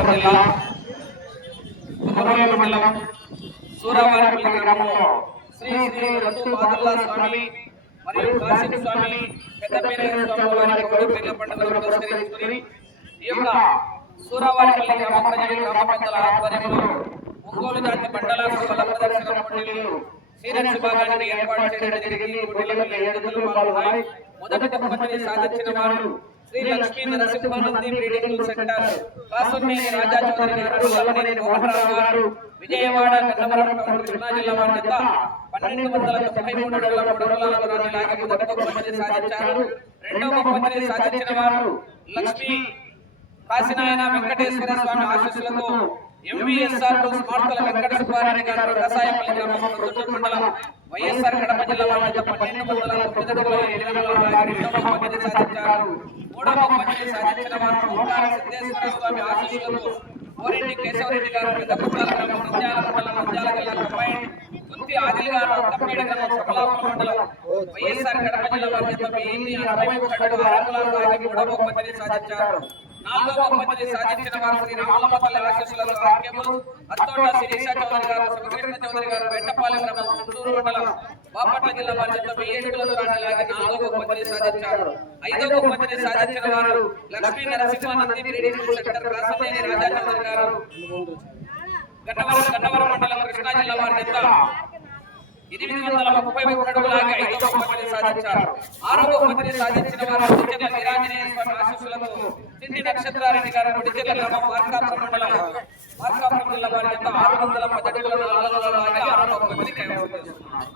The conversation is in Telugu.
అనంతపురం జిల్లా కొమరవెల్లి మండలం సూరవారిపల్లి గ్రామంలో శ్రీ శ్రీ రత్తు బాదుల్లా స్వామి మరియు కాశీ స్వామి పెద్దపీరయ్య స్వామి వారి గౌరవ పేర్ల పండుగను పురస్కరించుకుని ఈ యొక్క సూరవారిపల్లి గ్రామ ప్రజలు గ్రామ పెద్దల ఆధ్వర్యంలో ఒంగోలు జాతి మండల బల ప్రదర్శన పోటీలు సీనియర్స్ విభాగానికి ఏర్పాటు చేయడం జరిగింది. పోటీలలో 7 జతలు పాల్గొన్నాయి. మొదటి బహుమతిని సాధించిన వారు శ్రీ లక్ష్మీ నరసింహానంది బ్రీడింగ్ సెంటర్ కాసునేని రాజా చౌదరి గారు, వల్లనేని మోహనరావు గారు, విజయవాడ కన్నవరం కృష్ణా జిల్లా వారి చేత 1293 అడుగుల పొడవుల దూరాన్ని లాగి మొదటి బహుమతిని సాధించారు. రెండవ బహుమతిని సాధించిన వారు లక్ష్మీ కాశీనాయన వెంకటేశ్వర స్వామి ఆశీస్సులతో ఎంవీఎస్ఆర్ స్మార్తల వెంకట సుబ్బారెడ్డి గారు రసాయపల్లి గ్రామం ప్రొద్దుటూరు మండలం వైఎస్ఆర్ కడప జిల్లా వారి చేత 1209 అడుగుల లాగి రెండవ బహుమతిని సాధించారు. మూడవ బహుమతిని సాధించిన వారు ఓంకార సిద్ధేశ్వర స్వామి ఆశీస్సులతో కోరెడ్డి కేశవరెడ్డి గారు పెద్దపుట్టాల గ్రామం నంద్యాల మండలం నంద్యాల జిల్లా కంబైన్, గుత్తి ఆదిల్ గారు అత్తపేట గ్రామం సకలాపురం మండలం వైఎస్ఆర్ కడప జిల్లా వారి చేత 1061 అడుగుల లాగి మూడవ బహుమతిని సాధించారు. నాలుగవ బహుమతిని సాధించిన వారు శ్రీ రామలపల్లి ఆశీస్సులతో రాకేబుల్ అత్తోట శిరీష చౌదరి గారు, శివకృష్ణ చౌదరి గారు, వెంటపాలెం గ్రామం చిత్తూరు మండలం బాపట్ల జిల్లా వారి చేత 1000 అడుగుల దూరాన్ని లాగి నాలుగవ బహుమతిని సాధించారు. ఐదవ బహుమతిని సాధించిన వారు లక్ష్మీ నరసింహానంది బ్రీడింగ్ సెంటర్ కాసునేని రాజా చౌదరి గారు, గన్నవరం మండలం కృష్ణా జిల్లా వారి చేత 831 అడుగుల లాగి ఐదవ బహుమతిని సాధించారు. ఆరవ బహుమతిని సాధించిన వారు గుడిచెర్ల వీరాంజనేయ స్వామి ఆశీస్సులతో సింధి నక్షత్రారెడ్డి గారు, గుడిచెర్ల గ్రామం మార్కాపురం మండలం మార్కాపురం జిల్లా వారి చేత 610 అడుగుల లాగి ఆరవ బహుమతిని కైవసం చేసుకున్నారు.